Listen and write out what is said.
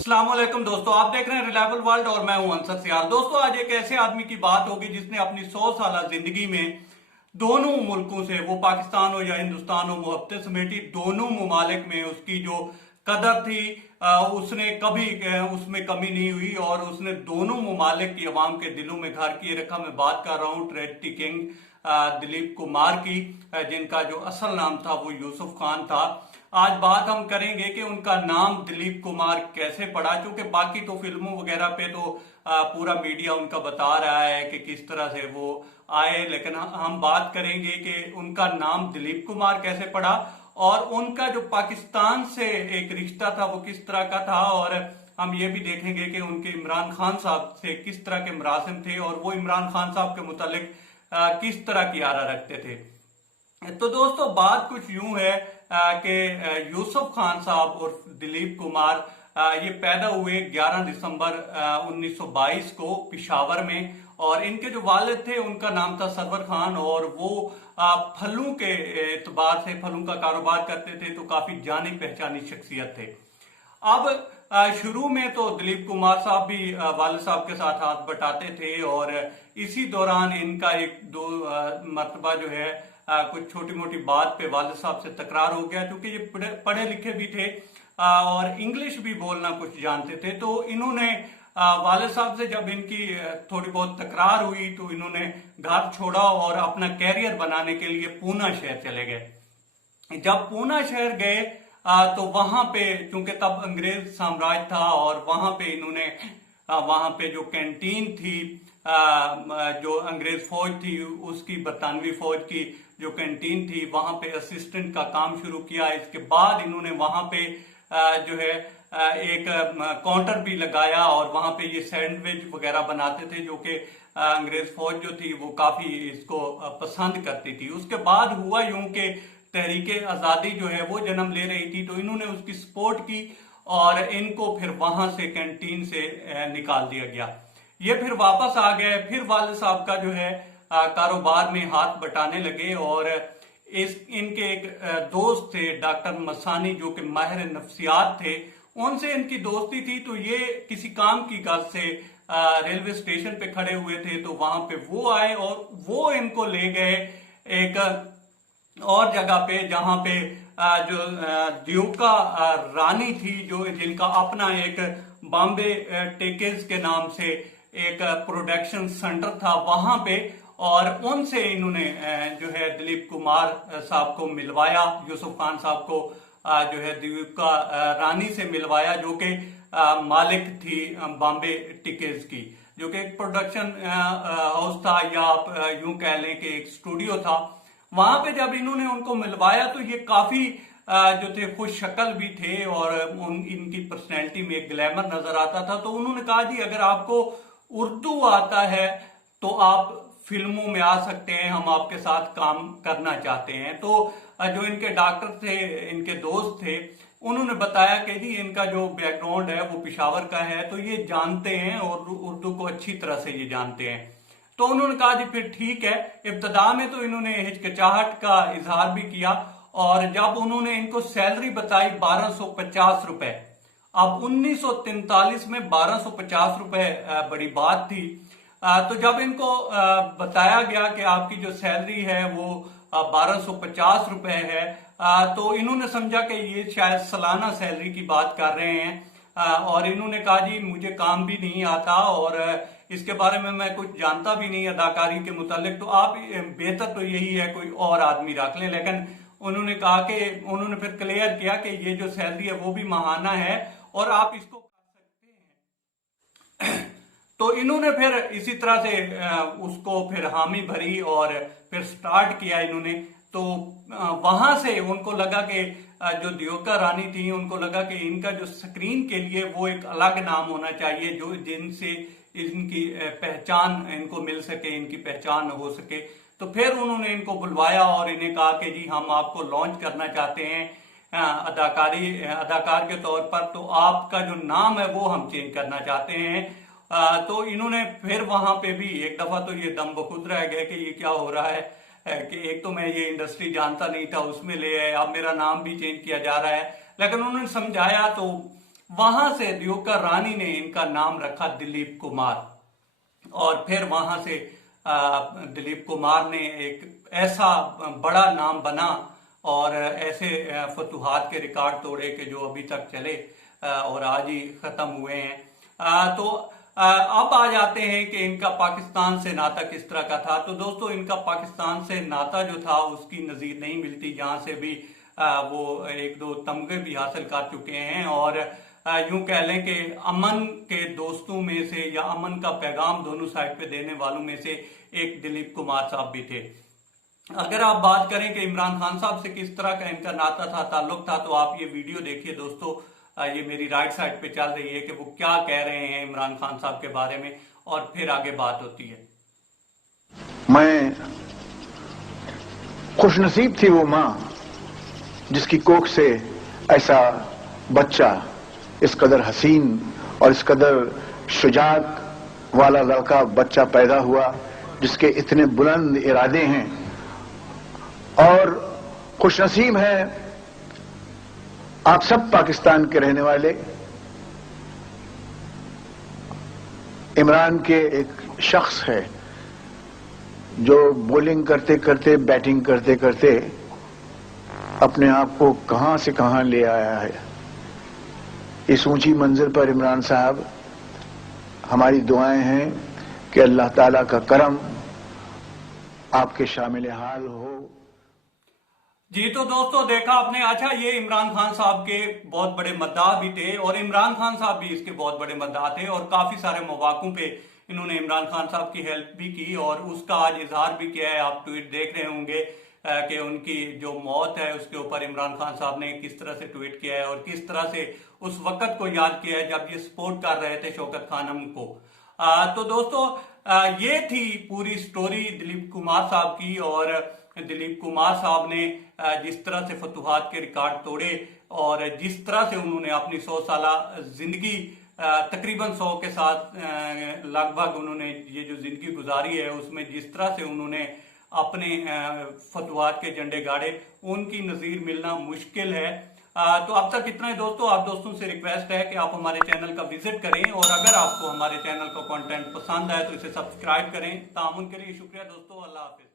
अस्सलामुअलैकुम दोस्तों, आप देख रहे हैं रिलायबल वर्ल्ड और मैं हूं अंसर सियाल। दोस्तों, आज एक ऐसे आदमी की बात होगी जिसने अपनी 100 साल जिंदगी में दोनों मुल्कों से, वो पाकिस्तान हो या हिंदुस्तान हो, मोहब्बतें समेटी दोनों ममालिक में उसकी जो कदर थी उसने कभी उसमें कमी नहीं हुई और उसने दोनों ममालिक की अवाम के दिलों में घर किए रखा। मैं बात कर रहा हूँ ट्रेजिडी किंग दिलीप कुमार की, जिनका जो असल नाम था वो यूसुफ खान था। आज बात हम करेंगे कि उनका नाम दिलीप कुमार कैसे पड़ा, क्योंकि बाकी तो फिल्मों वगैरह पे तो पूरा मीडिया उनका बता रहा है कि किस तरह से वो आए, लेकिन हम बात करेंगे कि उनका नाम दिलीप कुमार कैसे पड़ा और उनका जो पाकिस्तान से एक रिश्ता था वो किस तरह का था। और हम ये भी देखेंगे कि उनके इमरान खान साहब से किस तरह के मरासिम थे और वो इमरान खान साहब के मुतालिक किस तरह की आरा रखते थे। तो दोस्तों, बात कुछ यूं है कि यूसुफ खान साहब और दिलीप कुमार ये पैदा हुए 11 दिसंबर 1922 को पिशावर में। और इनके जो वालिद थे उनका नाम था सरवर खान और वो फलों के एतबार से फलों का कारोबार करते थे, तो काफी जानी पहचानी शख्सियत थे। अब शुरू में तो दिलीप कुमार साहब भी वालिद साहब के साथ हाथ बटाते थे और इसी दौरान इनका एक दो मरतबा जो है कुछ छोटी मोटी बात पे वालिद साहब से तकरार हो गया, क्योंकि ये पढ़े लिखे भी थे और इंग्लिश भी बोलना कुछ जानते थे। तो इन्होंने वालिद साहब से जब इनकी थोड़ी बहुत तकरार हुई तो इन्होंने घर छोड़ा और अपना कैरियर बनाने के लिए पूना शहर चले गए। जब पूना शहर गए तो वहां पे, चूंकि तब अंग्रेज साम्राज्य था और वहां पे इन्होंने वहां पे जो कैंटीन थी, जो अंग्रेज फौज थी उसकी, बरतानवी फौज की जो कैंटीन थी, वहां पे असिस्टेंट का काम शुरू किया। इसके बाद इन्होंने वहां पे जो है एक काउंटर भी लगाया और वहां पे ये सैंडविच वगैरह बनाते थे, जो कि अंग्रेज फौज जो थी वो काफी इसको पसंद करती थी। उसके बाद हुआ यूं कि तहरीके आजादी जो है वो जन्म ले रही थी, तो इन्होंने उसकी सपोर्ट की और इनको फिर वहां से कैंटीन से निकाल दिया गया। ये फिर वापस आ गए, फिर वालिद साहब का जो है कारोबार में हाथ बटाने लगे और इनके एक दोस्त थे डॉक्टर मसानी, जो कि माहिर नफ्सियात थे, उनसे इनकी दोस्ती थी। तो ये किसी काम की गरज से रेलवे स्टेशन पे खड़े हुए थे, तो वहां पे वो आए और वो इनको ले गए एक और जगह पे, जहां पे जो द्यूका रानी थी, जो जिनका अपना एक बॉम्बे टेकेज के नाम से एक प्रोडक्शन सेंटर था वहां पे, और उनसे इन्होंने जो है दिलीप कुमार साहब को मिलवाया, यूसुफ खान साहब को जो है द्यूका रानी से मिलवाया, जो कि मालिक थी बॉम्बे टिकेज की, जो कि एक प्रोडक्शन हाउस था या आप यूं कह लें कि एक स्टूडियो था। वहां पे जब इन्होंने उनको मिलवाया तो ये काफी जो थे खुश शक्ल भी थे और इनकी पर्सनैलिटी में एक ग्लैमर नजर आता था। तो उन्होंने कहा, जी अगर आपको उर्दू आता है तो आप फिल्मों में आ सकते हैं, हम आपके साथ काम करना चाहते हैं। तो जो इनके डॉक्टर थे, इनके दोस्त थे, उन्होंने बताया कि जी इनका जो बैकग्राउंड है वो पिशावर का है, तो ये जानते हैं और उर्दू को अच्छी तरह से ये जानते हैं। तो उन्होंने कहा जी फिर ठीक है। इब्तदा में तो इन्होंने हिचकिचाहट का इजहार भी किया और जब उन्होंने इनको सैलरी बताई 1250 रुपए, अब 1943 में 1250 रुपए बड़ी बात थी। तो जब इनको बताया गया कि आपकी जो सैलरी है वो 1250 रुपए है, तो इन्होंने समझा कि ये शायद सालाना सैलरी की बात कर रहे हैं और इन्होंने कहा जी मुझे काम भी नहीं आता और इसके बारे में मैं कुछ जानता भी नहीं अदाकारी के मुतालिक, तो आप बेहतर तो यही है कोई और आदमी रख लें। लेकिन उन्होंने कहा कि उन्होंने फिर क्लियर किया कि ये जो सैलरी है वो भी माहाना है और आप इसको कर सकते हैं। तो इन्होंने फिर इसी तरह से उसको फिर हामी भरी और फिर स्टार्ट किया इन्होंने। तो वहां से उनको लगा कि जो द्यूका रानी थी, उनको लगा कि इनका जो स्क्रीन के लिए वो एक अलग नाम होना चाहिए, जो जिनसे इनकी पहचान इनको मिल सके, इनकी पहचान हो सके। तो फिर उन्होंने इनको बुलवाया और इन्हें कहा कि जी हम आपको लॉन्च करना चाहते हैं अदाकार के तौर पर, तो आपका जो नाम है वो हम चेंज करना चाहते हैं। तो इन्होंने फिर वहां पे भी एक दफा तो ये दम बखुद रह गए कि ये क्या हो रहा है कि एक तो मैं ये इंडस्ट्री जानता नहीं था, उसमें ले आए, अब मेरा नाम भी चेंज किया जा रहा है। लेकिन उन्होंने समझाया तो वहां से दियोकर रानी ने इनका नाम रखा दिलीप कुमार, और फिर वहां से दिलीप कुमार ने एक ऐसा बड़ा नाम बना और ऐसे फतूहात के रिकॉर्ड तोड़े कि जो अभी तक चले और आज ही खत्म हुए हैं। तो अब आ जाते हैं कि इनका पाकिस्तान से नाता किस तरह का था। तो दोस्तों, इनका पाकिस्तान से नाता जो था उसकी नजीर नहीं मिलती, जहां से भी वो एक दो तमगे भी हासिल कर चुके हैं, और यूं कह लें कि अमन के दोस्तों में से या अमन का पैगाम दोनों साइड पे देने वालों में से एक दिलीप कुमार साहब भी थे। अगर आप बात करें कि इमरान खान साहब से किस तरह का इनका नाता था, ताल्लुक था, तो आप ये वीडियो देखिए दोस्तों। ये मेरी राइट साइड पे चल रही है कि वो क्या कह रहे हैं इमरान खान साहब के बारे में, और फिर आगे बात होती है। मैं खुशनसीब थी वो मां जिसकी कोख से ऐसा बच्चा, इस कदर हसीन और इस कदर शुजाअत वाला लड़का बच्चा पैदा हुआ, जिसके इतने बुलंद इरादे हैं। और खुशनसीब है आप सब पाकिस्तान के रहने वाले, इमरान के एक शख्स है जो बॉलिंग करते करते, बैटिंग करते करते अपने आप को कहां से कहां ले आया है। इस ऊंची मंजिल पर इमरान साहब, हमारी दुआएं हैं कि अल्लाह ताला का करम आपके शामिल हाल हो। जी, तो दोस्तों देखा आपने। अच्छा, ये इमरान खान साहब के बहुत बड़े मद्दाह भी थे, और इमरान खान साहब भी इसके बहुत बड़े मद्दाह थे, और काफी सारे मौकाओं पे इन्होंने इमरान खान साहब की हेल्प भी की, और उसका आज इजहार भी किया है। आप ट्वीट देख रहे होंगे कि उनकी जो मौत है उसके ऊपर इमरान खान साहब ने किस तरह से ट्वीट किया है, और किस तरह से उस वक्त को याद किया है जब ये सपोर्ट कर रहे थे शौकत खानम को। तो दोस्तों, ये थी पूरी स्टोरी दिलीप कुमार साहब की, और दिलीप कुमार साहब ने जिस तरह से फतूहात के रिकॉर्ड तोड़े, और जिस तरह से उन्होंने अपनी 100 साला जिंदगी तकरीबन 100 के साथ लगभग उन्होंने ये जो जिंदगी गुजारी है, उसमें जिस तरह से उन्होंने अपने फतवात के झंडे गाड़े, उनकी नजीर मिलना मुश्किल है। तो अब तक इतना ही दोस्तों। आप दोस्तों से रिक्वेस्ट है कि आप हमारे चैनल का विजिट करें, और अगर आपको हमारे चैनल का कंटेंट पसंद आए तो इसे सब्सक्राइब करें। तामुन के लिए शुक्रिया दोस्तों। अल्लाह हाफिज।